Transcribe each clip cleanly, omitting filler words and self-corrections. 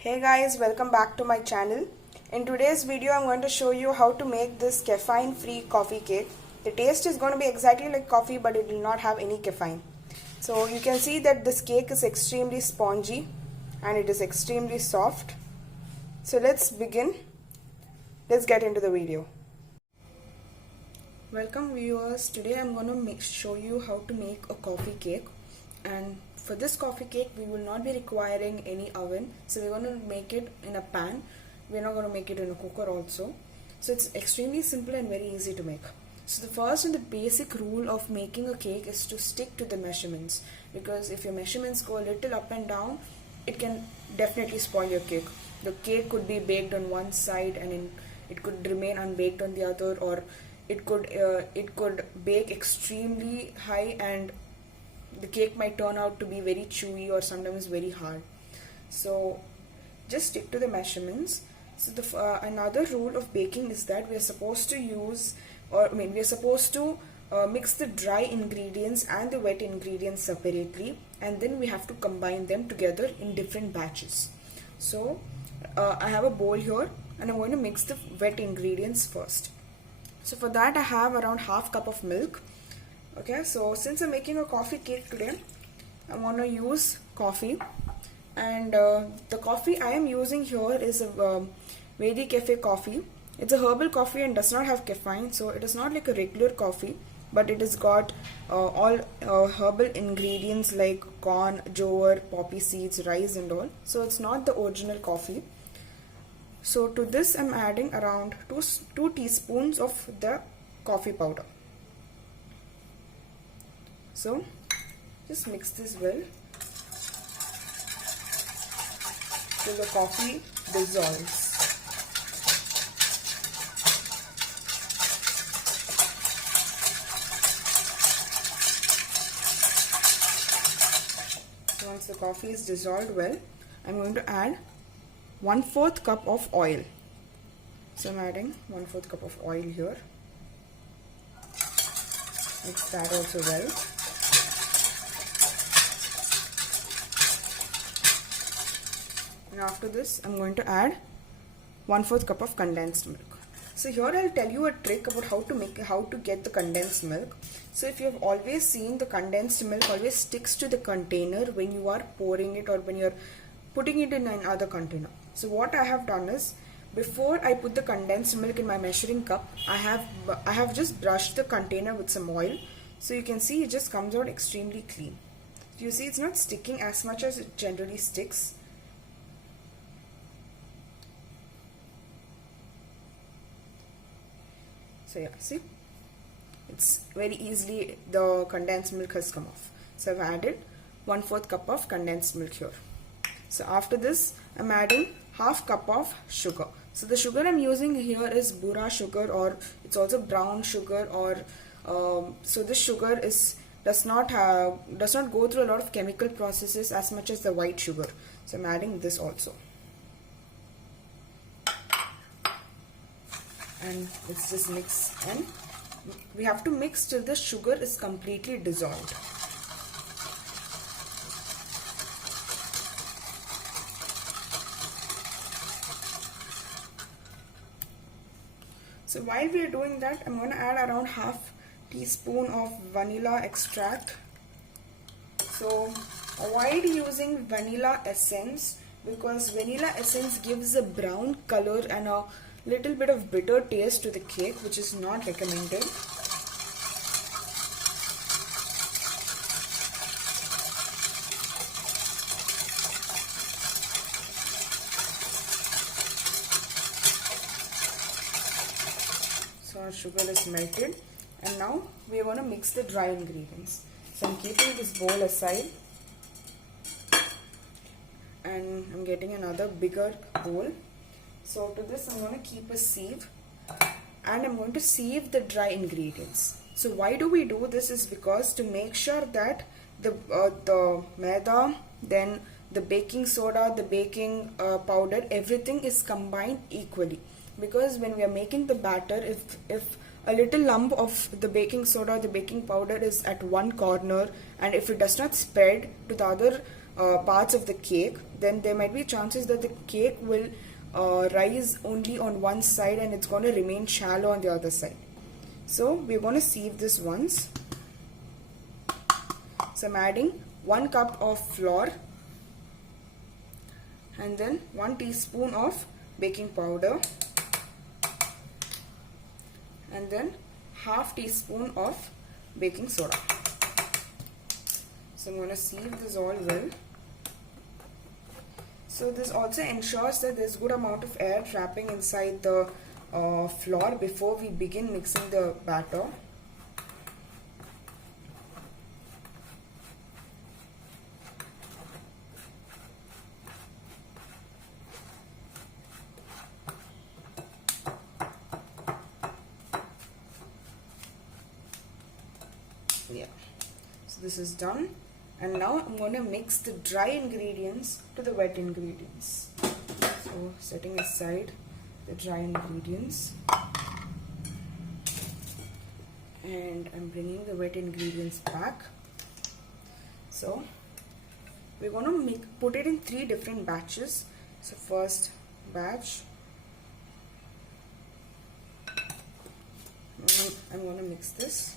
Hey guys, welcome back to my channel. In today's video I'm going to show you how to make this caffeine free coffee cake. The taste is going to be exactly like coffee, but it will not have any caffeine. So you can see that this cake is extremely spongy and it is extremely soft. So let's begin. Let's get into the video. Welcome viewers. Today I'm going to show you how to make a coffee cake, and for this coffee cake we will not be requiring any oven, so we're going to make it in a pan. We're not going to make it in a cooker also. So it's extremely simple and very easy to make. So the first and the basic rule of making a cake is to stick to the measurements, because if your measurements go a little up and down, it can definitely spoil your cake. The cake could be baked on one side and it could remain unbaked on the other, or it could bake extremely high and the cake might turn out to be very chewy or sometimes very hard. So just stick to the measurements. So another rule of baking is that we are supposed to mix the dry ingredients and the wet ingredients separately, and then we have to combine them together in different batches. So I have a bowl here and I'm going to mix the wet ingredients first. So for that I have around half cup of milk. Okay, so since I'm making a coffee cake today, I'm going to use coffee, and the coffee I am using here is a Vedicafe coffee. It's a herbal coffee and does not have caffeine, so it is not like a regular coffee, but it has got all herbal ingredients like corn, jowar, poppy seeds, rice and all. So it's not the original coffee. So to this I'm adding around 2 teaspoons of the coffee powder. So just mix this well till the coffee dissolves. So once the coffee is dissolved well, I'm going to add 1/4 cup of oil. So I'm adding 1/4 cup of oil here. Mix that also well. And after this I'm going to add 1/4 cup of condensed milk. So here I'll tell you a trick about how to get the condensed milk. So if you have always seen, the condensed milk always sticks to the container when you are pouring it or when you're putting it in another container. So what I have done is, before I put the condensed milk in my measuring cup, I have just brushed the container with some oil. So you can see it just comes out extremely clean. You see it's not sticking as much as it generally sticks. So yeah, see, it's very easily, the condensed milk has come off. So I've added 1/4 cup of condensed milk here. So after this I'm adding half cup of sugar. So the sugar I'm using here is Bura Sugar, or it's also brown sugar, or so this sugar does not go through a lot of chemical processes as much as the white sugar. So I'm adding this also. And let's just mix, and we have to mix till the sugar is completely dissolved. So while we are doing that, I'm going to add around half teaspoon of vanilla extract. So avoid using vanilla essence, because vanilla essence gives a brown color and a little bit of bitter taste to the cake, which is not recommended. So our sugar is melted, and now we are going to mix the dry ingredients. So I'm keeping this bowl aside, and I'm getting another bigger bowl. So to this I'm going to keep a sieve, and I'm going to sieve the dry ingredients. So why do we do this is because to make sure that the maida, then the baking soda, the baking powder, everything is combined equally. Because when we are making the batter, if a little lump of the baking soda, the baking powder is at one corner, and if it does not spread to the other parts of the cake, then there might be chances that the cake will rise only on one side and it's going to remain shallow on the other side. So we're going to sieve this once. So I'm adding 1 cup of flour and then 1 teaspoon of baking powder and then half teaspoon of baking soda. So I'm going to sieve this all well. So this also ensures that there's good amount of air trapping inside the flour before we begin mixing the batter. Yeah, so this is done, and now I'm going to mix the dry ingredients to the wet ingredients. So setting aside the dry ingredients and I'm bringing the wet ingredients back. So we're going to put it in 3 different batches. So first batch, I'm going to mix this.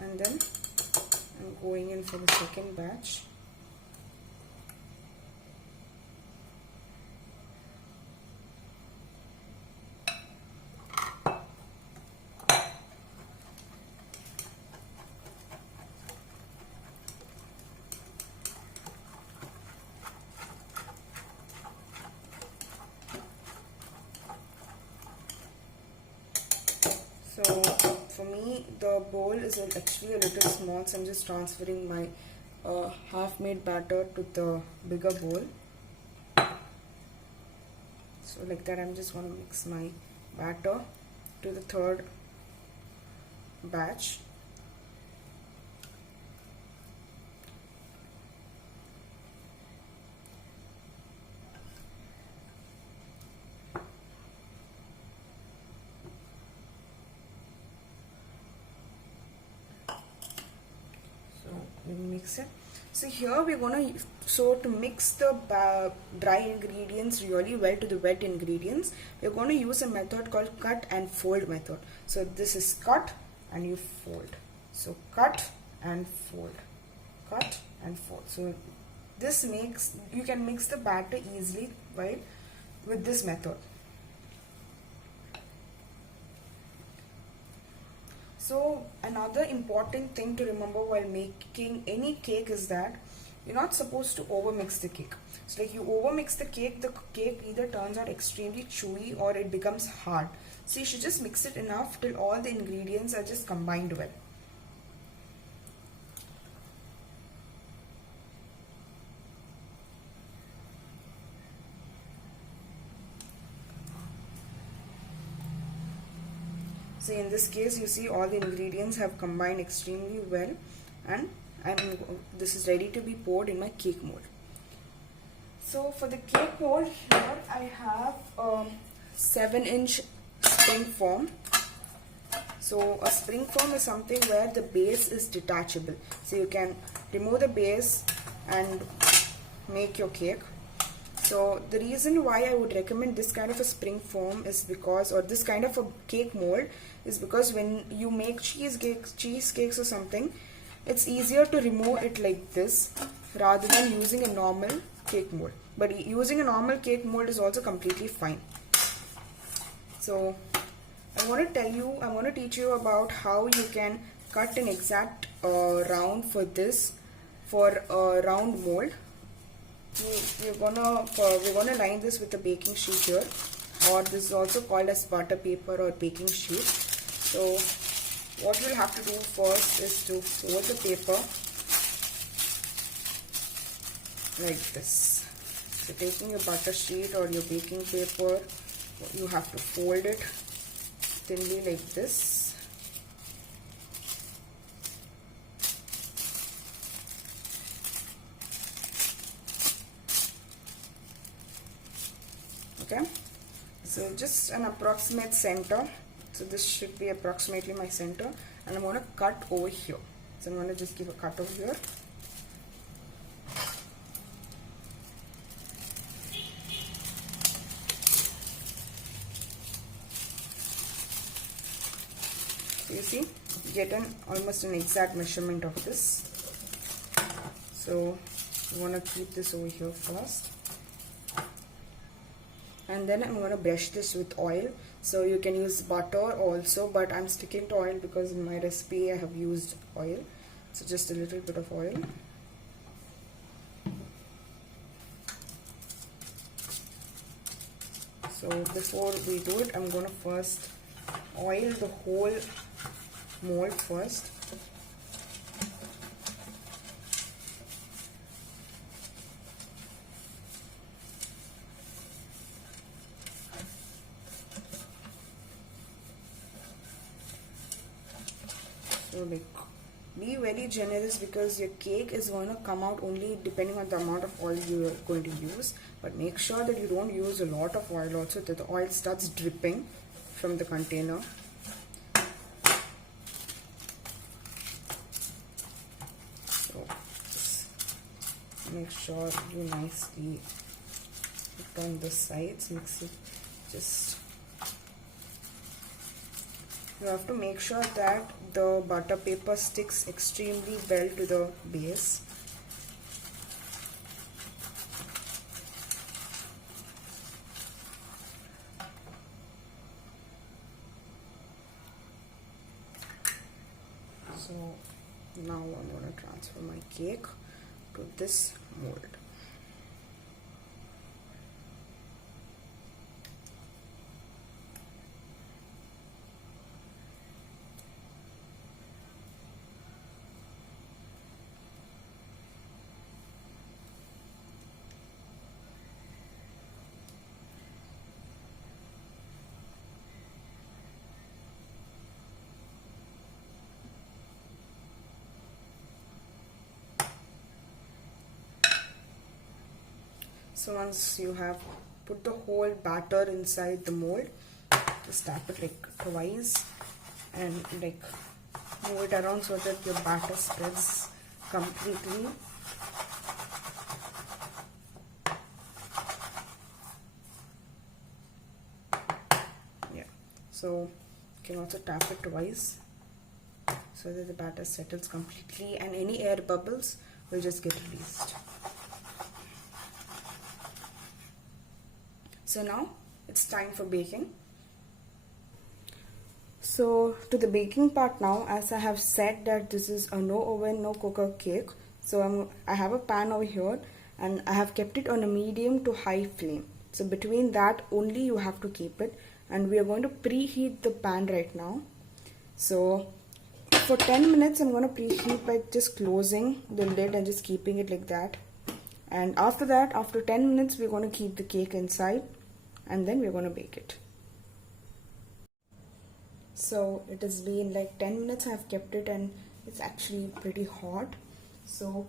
And then I'm going in for the second batch. So for me the bowl is actually a little small, so I'm just transferring my half-made batter to the bigger bowl. So like that, I'm just going to mix my batter to the third batch. Mix it. So here we're going to mix the dry ingredients really well to the wet ingredients, we're going to use a method called cut and fold method. So this is cut and you fold. So cut and fold, cut and fold. So this makes, you can mix the batter easily, right, with this method. So another important thing to remember while making any cake is that you're not supposed to overmix the cake. So like you overmix the cake either turns out extremely chewy or it becomes hard. So you should just mix it enough till all the ingredients are just combined well. So in this case, you see all the ingredients have combined extremely well, and this is ready to be poured in my cake mold. So for the cake mold here, I have a 7-inch spring foam. So a spring foam is something where the base is detachable. So you can remove the base and make your cake. So the reason why I would recommend this kind of a spring foam is because, or this kind of a cake mold is because when you make cheesecakes or something, it's easier to remove it like this rather than using a normal cake mold. But using a normal cake mold is also completely fine. So I want to teach you about how you can cut an exact round for this, for a round mold. We're gonna line this with a baking sheet here, or this is also called as butter paper or baking sheet. So what you'll have to do first is to fold the paper like this. So taking your butter sheet or your baking paper, you have to fold it thinly like this. Okay, so just an approximate center. So this should be approximately my center, and I'm going to cut over here. So I'm going to just give a cut over here. So you see, get almost an exact measurement of this. So you want to keep this over here first, and then I'm going to brush this with oil. So you can use butter also, but I'm sticking to oil because in my recipe I have used oil. So just a little bit of oil. So before we do it, I'm going to first oil the whole mold first. So like, be very generous because your cake is going to come out only depending on the amount of oil you are going to use. But make sure that you don't use a lot of oil also, that the oil starts dripping from the container. So just make sure you nicely put on the sides, mix it. You have to make sure that the butter paper sticks extremely well to the base. So now I'm going to transfer my cake to this mold. So once you have put the whole batter inside the mold, just tap it like twice and like move it around so that your batter spreads completely. Yeah, so you can also tap it twice so that the batter settles completely and any air bubbles will just get released. So now it's time for baking. So to the baking part now, as I have said that this is a no oven, no cooker cake. So I have a pan over here and I have kept it on a medium to high flame. So between that only you have to keep it, and we are going to preheat the pan right now. So for 10 minutes I'm going to preheat by just closing the lid and just keeping it like that. And after that, after 10 minutes, we're going to keep the cake inside and then we're going to bake it. So it has been like 10 minutes I have kept it and it's actually pretty hot. So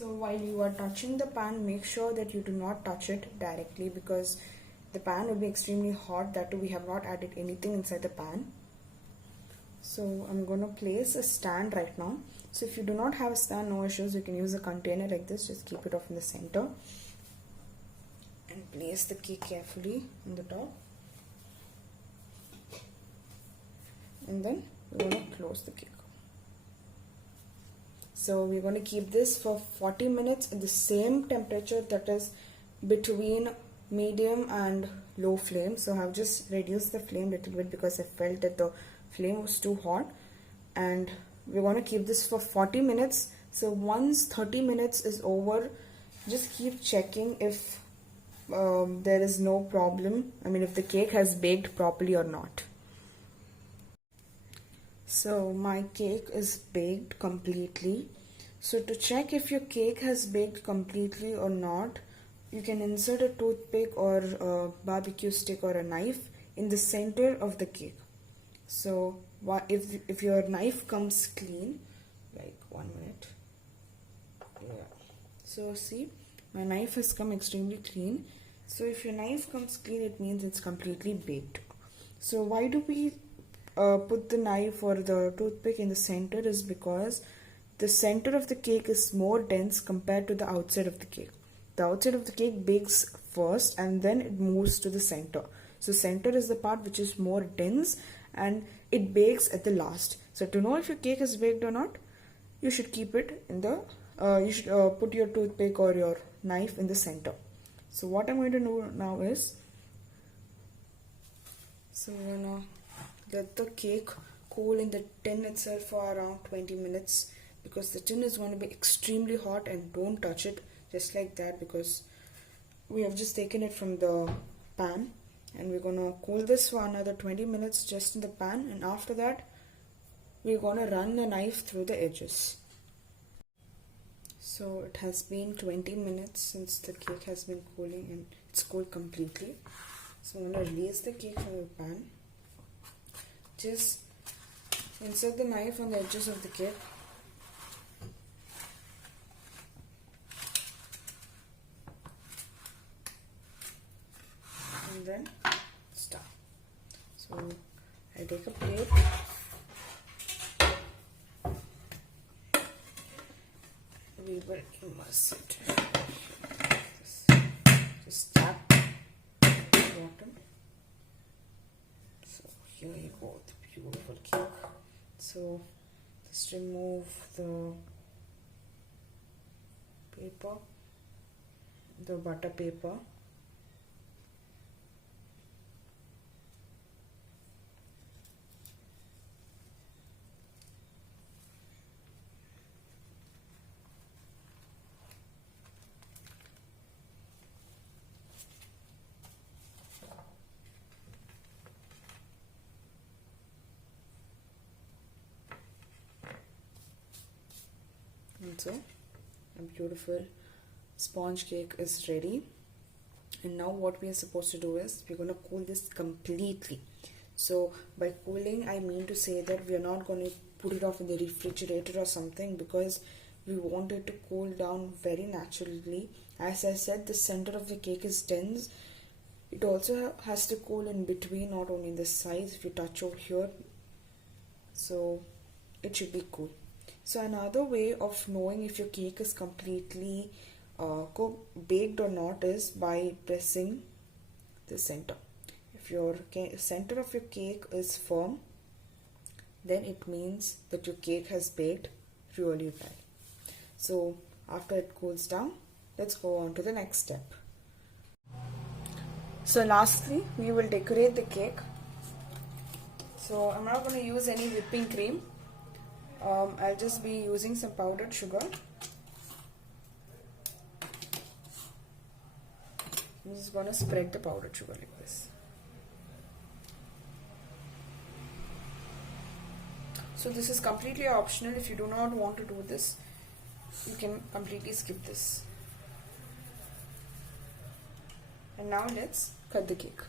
while you are touching the pan, make sure that you do not touch it directly because the pan will be extremely hot. That too, we have not added anything inside the pan. So I'm going to place a stand right now. So if you do not have a stand, no issues, you can use a container like this. Just keep it off in the center and place the cake carefully on the top, and then we're going to close the cake. So we're going to keep this for 40 minutes at the same temperature, that is between medium and low flame. So I've just reduced the flame a little bit because I felt that the flame was too hot, and we're going to keep this for 40 minutes. So once 30 minutes is over, just keep checking if there is no problem. I mean, if the cake has baked properly or not. So my cake is baked completely. So to check if your cake has baked completely or not, you can insert a toothpick or a barbecue stick or a knife in the center of the cake. So if your knife comes clean, like 1 minute. Yeah. So see, my knife has come extremely clean. So if your knife comes clean, it means it's completely baked. So why do we put the knife or the toothpick in the center is because the center of the cake is more dense compared to the outside of the cake. The outside of the cake bakes first and then it moves to the center. So center is the part which is more dense and it bakes at the last. So to know if your cake is baked or not, you should keep it in the, you should put your toothpick or your knife in the center. So what I'm going to do now is, so I'm going to let the cake cool in the tin itself for around 20 minutes because the tin is going to be extremely hot, and don't touch it just like that because we have just taken it from the pan, and we're going to cool this for another 20 minutes just in the pan, and after that we're going to run the knife through the edges. So it has been 20 minutes since the cake has been cooling and it's cooled completely. So I'm going to release the cake from the pan. Just insert the knife on the edges of the cake. And then start. So I take a plate. We will immerse it. Just tap the bottom. So here you go, the beautiful cake. So just remove the paper, the butter paper. And so a beautiful sponge cake is ready. And now what we are supposed to do is we're going to cool this completely. So by cooling, I mean to say that we are not going to put it off in the refrigerator or something, because we want it to cool down very naturally. As I said, the center of the cake is dense. It also has to cool in between, not only in the sides. If you touch over here, so it should be cool. So another way of knowing if your cake is completely baked or not is by pressing the center. If your center of your cake is firm, then it means that your cake has baked really well. So after it cools down, let's go on to the next step. So lastly, we will decorate the cake. So I'm not going to use any whipping cream. I'll just be using some powdered sugar. I'm just going to spread the powdered sugar like this. So this is completely optional. If you do not want to do this, you can completely skip this. And now let's cut the cake.